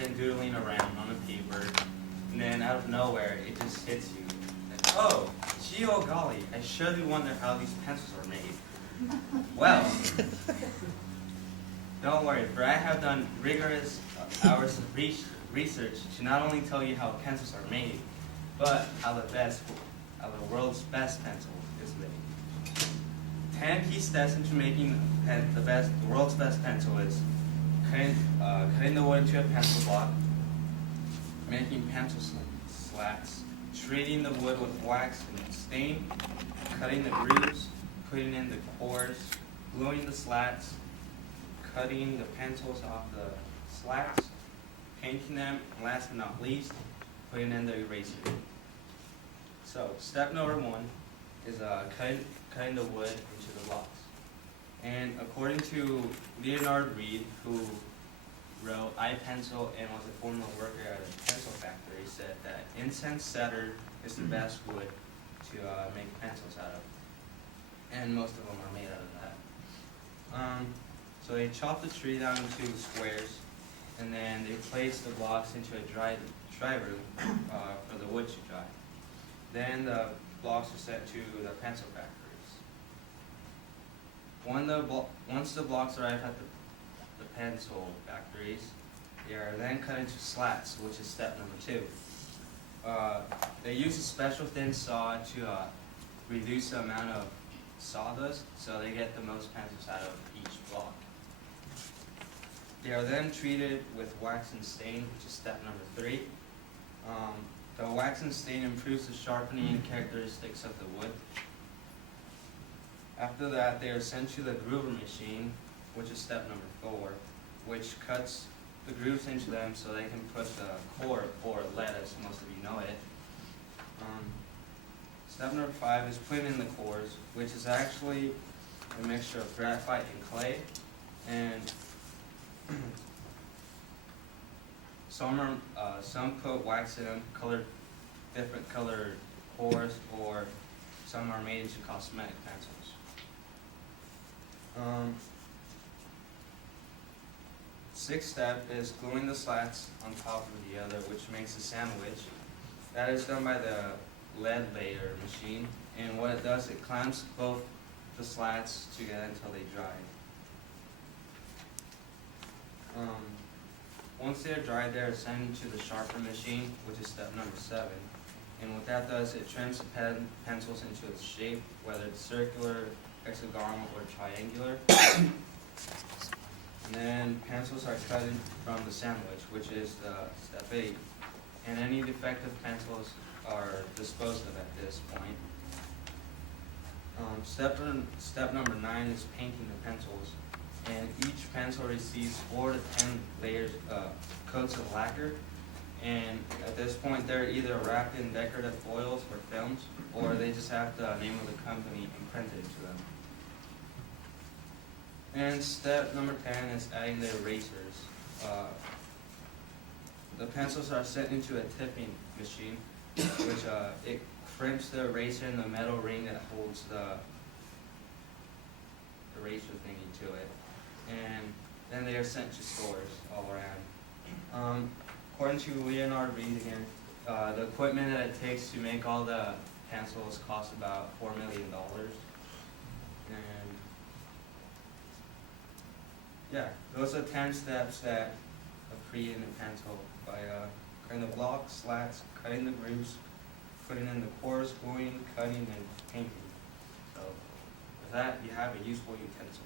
been doodling around on a paper, and then out of nowhere, it just hits you. Like, oh, gee, oh golly, I surely wonder how these pencils are made. Well, don't worry, for I have done rigorous hours of research to not only tell you how pencils are made, but how the world's best pencil is made. 10 key steps into making the world's best pencil is cutting the wood into a pencil block, making pencil slats, treating the wood with wax and stain, cutting the grooves, putting in the cores, gluing the slats, cutting the pencils off the slats, painting them, and last but not least, putting in the eraser. So, step number 1 is cutting the wood into the blocks. And according to Leonard Reed, who wrote I Pencil and was a former worker at a pencil factory, said that incense cedar is the best wood to make pencils out of. And most of them are made out of that. So they chop the tree down into squares, and then they place the blocks into a dry room for the wood to dry. Then the blocks are sent to the pencil factories. Once the blocks arrive at the pencil factories, they are then cut into slats, which is step number 2. They use a special thin saw to reduce the amount of sawdust, so they get the most pencils out of each block. They are then treated with wax and stain, which is step number 3. The wax and stain improves the sharpening characteristics of the wood. After that, they are sent to the groover machine, which is step number 4, which cuts the grooves into them so they can put the core, or lead as most of you know it. Step number 5 is putting in the cores, which is actually a mixture of graphite and clay. And some put wax in them, different colored cores, or some are made into cosmetic pencils. Sixth step is gluing the slats on top of the other, which makes a sandwich. That is done by the lead layer machine, and what it does, it clamps both the slats together until they dry. Once they're dried, they're sent to the sharper machine, which is step number 7. And what that does, it trims the pencils into its shape, whether it's circular, hexagonal, or triangular. And then pencils are cut from the sandwich, which is step 8. And any defective pencils are disposed of at this point. Step number 9 is painting the pencils. And each pencil receives 4 to 10 layers, coats of lacquer. And at this point, they're either wrapped in decorative foils or films, or they just have the name of the company imprinted into them. And step number 10 is adding the erasers. The pencils are sent into a tipping machine, which it crimps the eraser in the metal ring that holds the eraser thingy to it. And then they are sent to stores all around. According to Leonard Reed again, the equipment that it takes to make all the pencils costs about $4 million. And yeah, those are 10 steps of creating a pencil by cutting the blocks, slats, cutting the grooves, putting in the cores, gluing, cutting, and painting. So with that, you have a useful utensil.